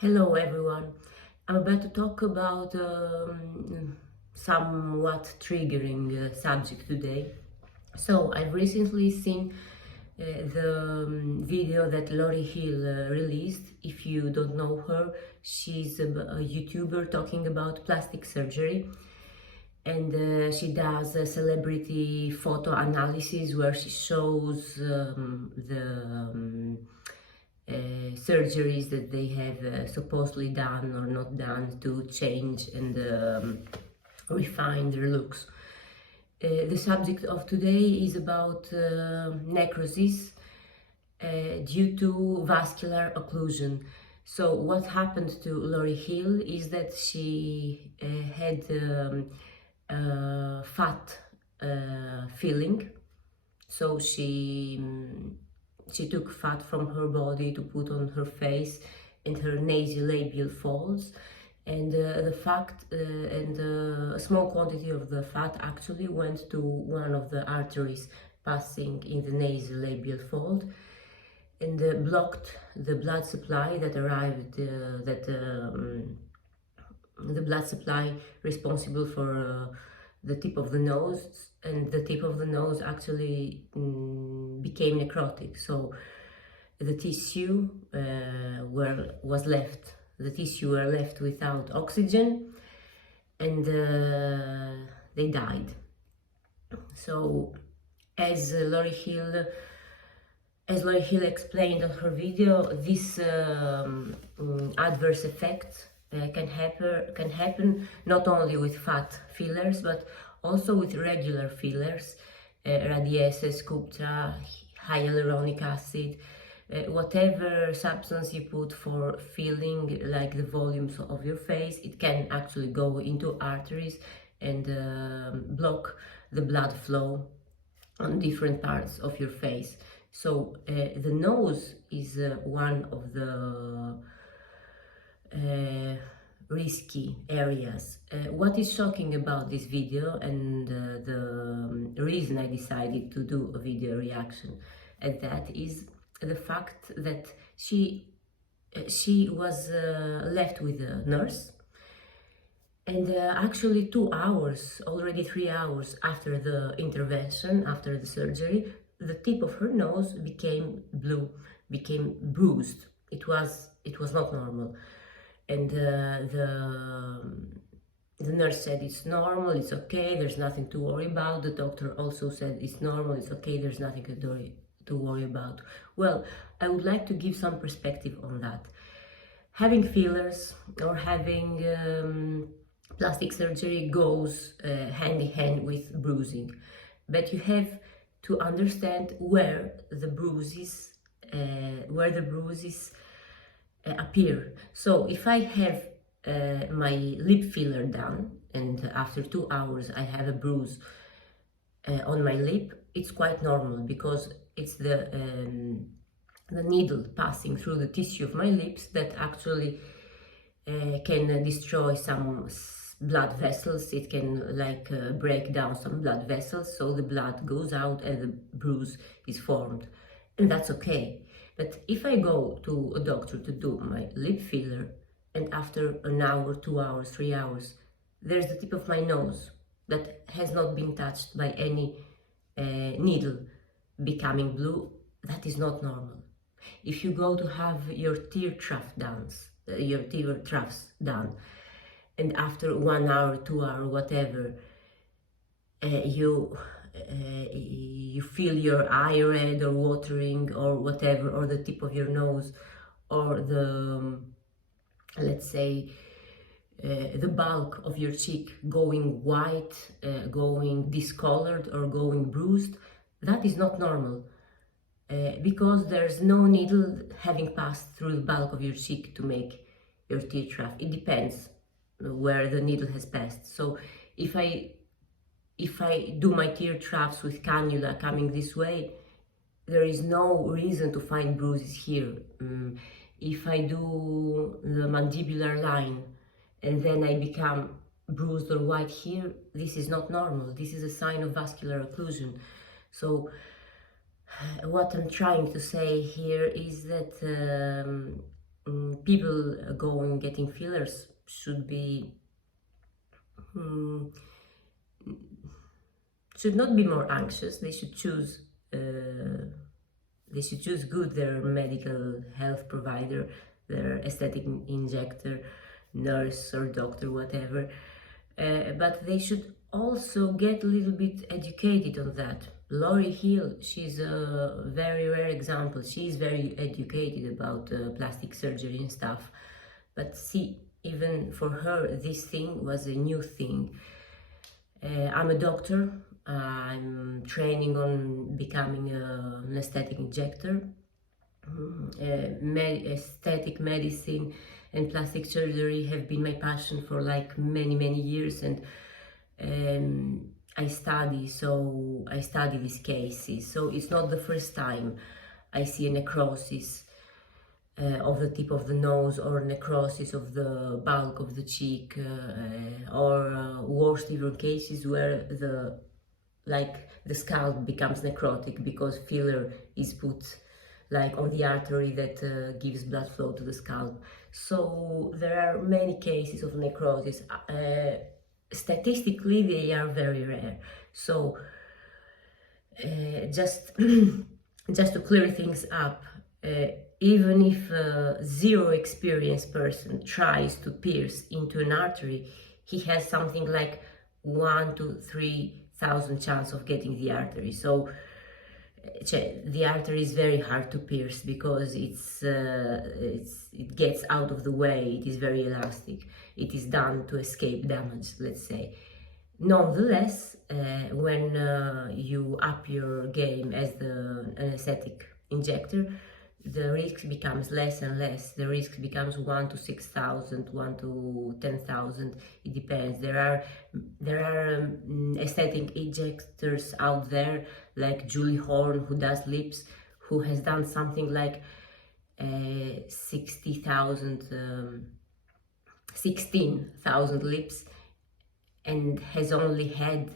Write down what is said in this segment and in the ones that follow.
Hello everyone. I'm about to talk about somewhat triggering subject today. So I've recently seen the video that Lorry Hill released. If you don't know her, she's a YouTuber talking about plastic surgery, and she does a celebrity photo analysis where she shows surgeries that they have supposedly done or not done to change and refine their looks. The subject of today is about necrosis due to vascular occlusion. So what happened to Lorry Hill is that she had fat filling. So she took fat from her body to put on her face and her nasolabial folds, and a small quantity of the fat actually went to one of the arteries passing in the nasolabial fold, and blocked the blood supply that arrived the blood supply responsible for the tip of the nose, and the tip of the nose actually became necrotic. So the tissue was left. The tissue were left without oxygen, and they died. So, as Lorry Hill explained on her video, this adverse effect can happen not only with fat fillers but also with regular fillers, radiases, Cuptra, hyaluronic acid, whatever substance you put for filling, like the volumes of your face, it can actually go into arteries and block the blood flow on different parts of your face. So the nose is one of the risky areas. What is shocking about this video, and the reason I decided to do a video reaction at that, is the fact that she was left with a nurse, and actually 2 hours, already 3 hours after the intervention, after the surgery, the tip of her nose became blue, became bruised. It was not normal. And the nurse said it's normal, it's okay, there's nothing to worry about. The doctor also said it's normal, it's okay, there's nothing to worry about. Well, I would like to give some perspective on that. Having fillers or having plastic surgery goes hand in hand with bruising, but you have to understand where the bruises appear. So if I have my lip filler done, and after 2 hours I have a bruise on my lip, it's quite normal, because it's the needle passing through the tissue of my lips that actually can destroy some blood vessels. It can break down some blood vessels, so the blood goes out and the bruise is formed, and that's okay. But if I go to a doctor to do my lip filler, and after an hour, 2 hours, 3 hours, there's the tip of my nose that has not been touched by any needle becoming blue, that is not normal. If you go to have your tear troughs done, and after 1 hour, 2 hour, whatever, you feel your eye red or watering or whatever, or the tip of your nose, or the let's say the bulk of your cheek going white, going discolored, or going bruised, that is not normal, because there's no needle having passed through the bulk of your cheek to make your tear trough. It depends where the needle has passed. So if I do my tear troughs with cannula coming this way, there is no reason to find bruises here. If I do the mandibular line and then I become bruised or white here, this is not normal. This is a sign of vascular occlusion. So what I'm trying to say here is that people going getting fillers should be should not be more anxious. They should choose good their medical health provider, their aesthetic injector, nurse or doctor, whatever. But they should also get a little bit educated on that. Lorry Hill, she's a very rare example. She's very educated about plastic surgery and stuff. But see, even for her, this thing was a new thing. I'm a doctor. I'm training on becoming an aesthetic injector. Aesthetic medicine and plastic surgery have been my passion for like many years, and I study these cases. So it's not the first time I see a necrosis of the tip of the nose, or necrosis of the bulk of the cheek, or worse, even cases where the scalp becomes necrotic because filler is put like on the artery that gives blood flow to the scalp. So there are many cases of necrosis. Statistically, they are very rare. So just to clear things up, even if a zero experienced person tries to pierce into an artery, he has something like 1 to 3,000 chance of getting the artery. So the artery is very hard to pierce because it gets out of the way. It is very elastic. It is done to escape damage, let's say. Nonetheless, when you up your game as an anesthetic injector, the risk becomes less and less. The risk becomes 1 to 6,000, 1 to 10,000. It depends. There are aesthetic injectors out there, like Julie Horn, who does lips, who has done something like 16,000 lips, and has only had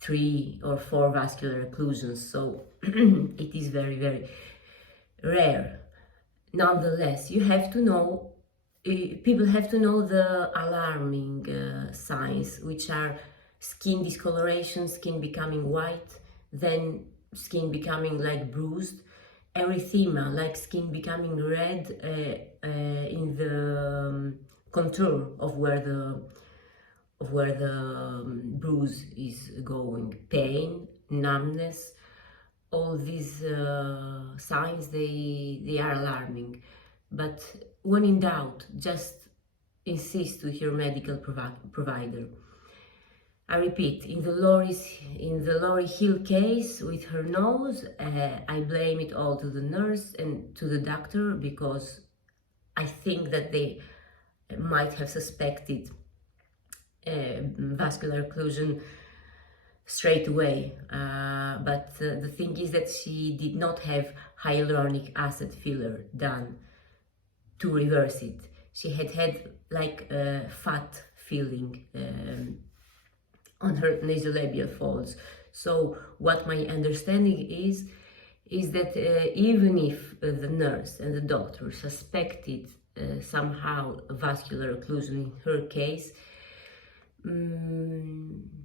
3 or 4 vascular occlusions. So it is very rare. Nonetheless, you have to know, people have to know the alarming signs, which are skin discoloration, skin becoming white, then skin becoming like bruised, erythema, like skin becoming red in the contour of where the bruise is going, pain, numbness. All these signs, they are alarming. But when in doubt, just insist with your medical provider. I repeat, in the Lorry Hill case with her nose, I blame it all to the nurse and to the doctor, because I think that they might have suspected vascular occlusion straight away, but the thing is that she did not have hyaluronic acid filler done to reverse it. She had like a fat filling on her nasolabial folds. So what my understanding is that even if the nurse and the doctor suspected somehow vascular occlusion in her case,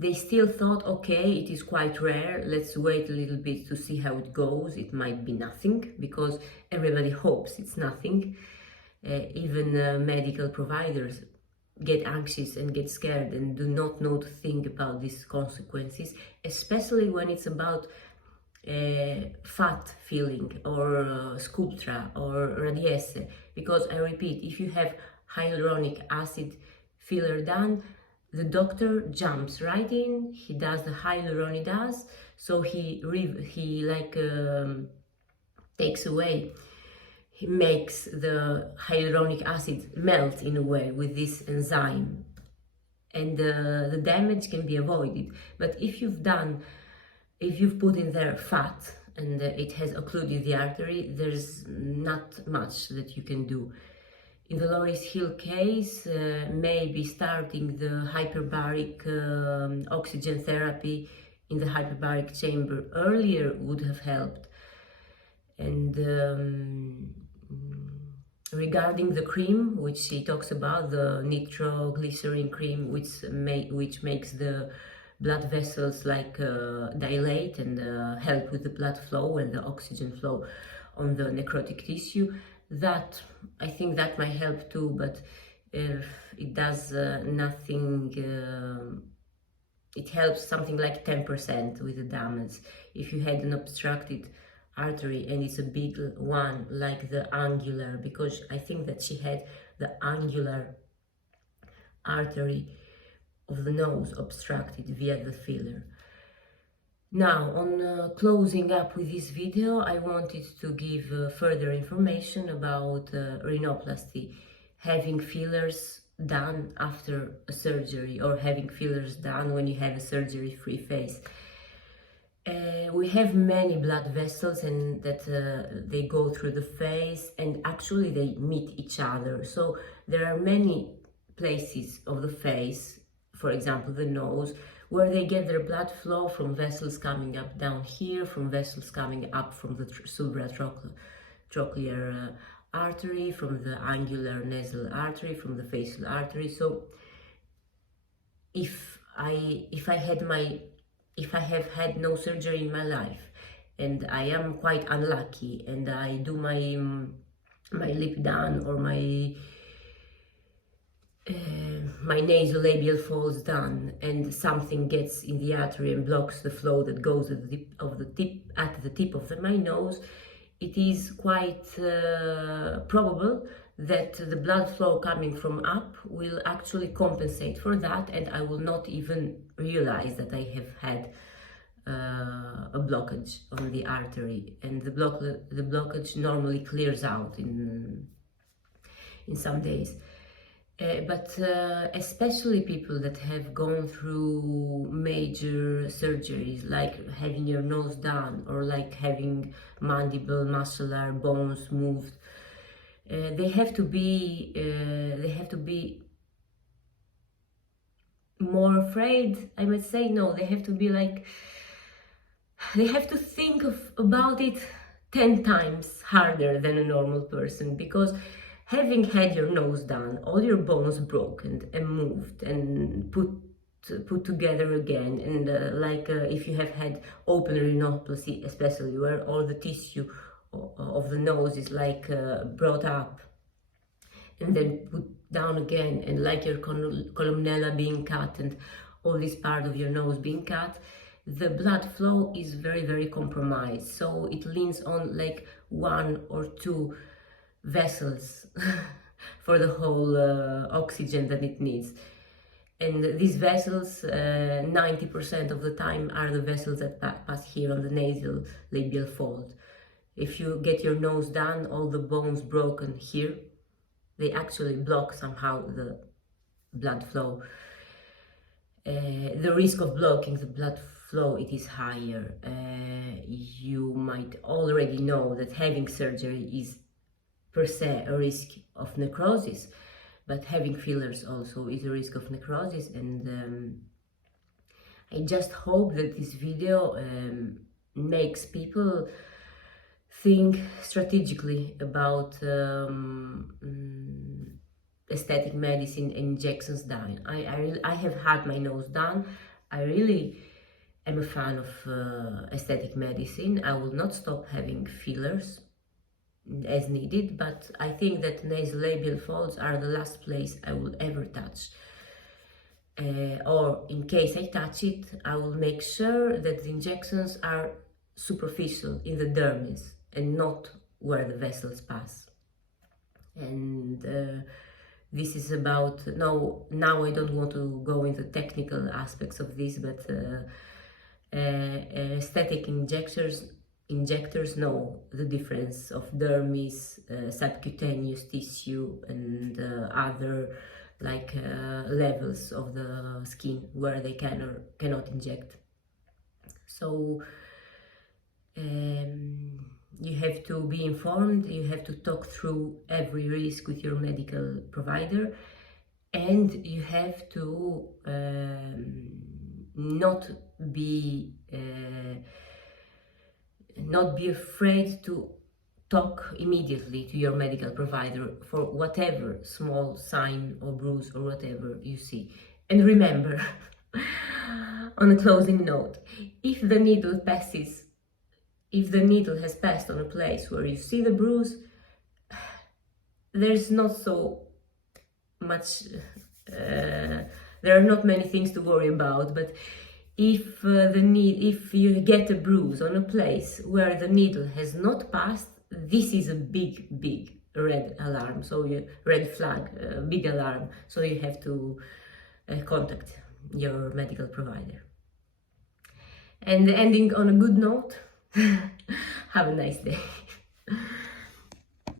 they still thought, okay, it is quite rare, let's wait a little bit to see how it goes. It might be nothing, because everybody hopes it's nothing. Even medical providers get anxious and get scared and do not know to think about these consequences, especially when it's about fat filling or sculptra or radiesse. Because I repeat, if you have hyaluronic acid filler done, the doctor jumps right in, he does the hyaluronidase, so he takes away, he makes the hyaluronic acid melt in a way with this enzyme, and the damage can be avoided. But if you've put in there fat and it has occluded the artery, there's not much that you can do. In the Lorry Hill case, maybe starting the hyperbaric oxygen therapy in the hyperbaric chamber earlier would have helped. And regarding the cream, which she talks about, the nitroglycerin cream, which makes the blood vessels like dilate and help with the blood flow and the oxygen flow on the necrotic tissue. That, I think that might help too, but it does nothing. It helps something like 10% with the damage. If you had an obstructed artery and it's a big one, like the angular, because I think that she had the angular artery of the nose obstructed via the filler. Now, on closing up with this video, I wanted to give further information about rhinoplasty, having fillers done after a surgery, or having fillers done when you have a surgery-free face. We have many blood vessels and that they go through the face, and actually they meet each other. So there are many places of the face, for example the nose, where they get their blood flow from vessels coming up down here, from vessels coming up from the supratrochlear artery, from the angular nasal artery, from the facial artery. So if I have had no surgery in my life, and I am quite unlucky, and I do my lip done, or my nasolabial folds done, and something gets in the artery and blocks the flow that goes at the tip of my nose, it is quite probable that the blood flow coming from up will actually compensate for that, and I will not even realize that I have had a blockage on the artery, and the blockage normally clears out in some days. But especially people that have gone through major surgeries, like having your nose done, or like having mandible, muscular bones moved, they have to be more afraid, I might say. No, they have to be like, they have to think about it 10 times harder than a normal person, because having had your nose done, all your bones broken and moved and put together again, and if you have had open rhinoplasty, especially where all the tissue of the nose is like brought up and then put down again, and like your columella being cut and all this part of your nose being cut, the blood flow is very, very compromised. So it leans on like 1 or 2 vessels for the whole oxygen that it needs. And these vessels, 90% of the time, are the vessels that pass here on the nasal labial fold. If you get your nose done, all the bones broken here, they actually block somehow the blood flow. The risk of blocking the blood flow, it is higher. You might already know that having surgery is per se a risk of necrosis, but having fillers also is a risk of necrosis. And I just hope that this video makes people think strategically about aesthetic medicine injections done. I have had my nose done. I really am a fan of aesthetic medicine. I will not stop having fillers as needed, but I think that nasolabial folds are the last place I will ever touch. Or in case I touch it, I will make sure that the injections are superficial in the dermis and not where the vessels pass. And this is about, now I don't want to go into technical aspects of this, but aesthetic injectors know the difference of dermis, subcutaneous tissue, and other like levels of the skin where they can or cannot inject. So you have to be informed, you have to talk through every risk with your medical provider, and you have to not be afraid to talk immediately to your medical provider for whatever small sign or bruise or whatever you see. And remember, on a closing note, if the needle has passed on a place where you see the bruise, there's not so much, there are not many things to worry about. But if you get a bruise on a place where the needle has not passed, this is a big red alarm, so red flag, big alarm. So you have to contact your medical provider. And ending on a good note, have a nice day.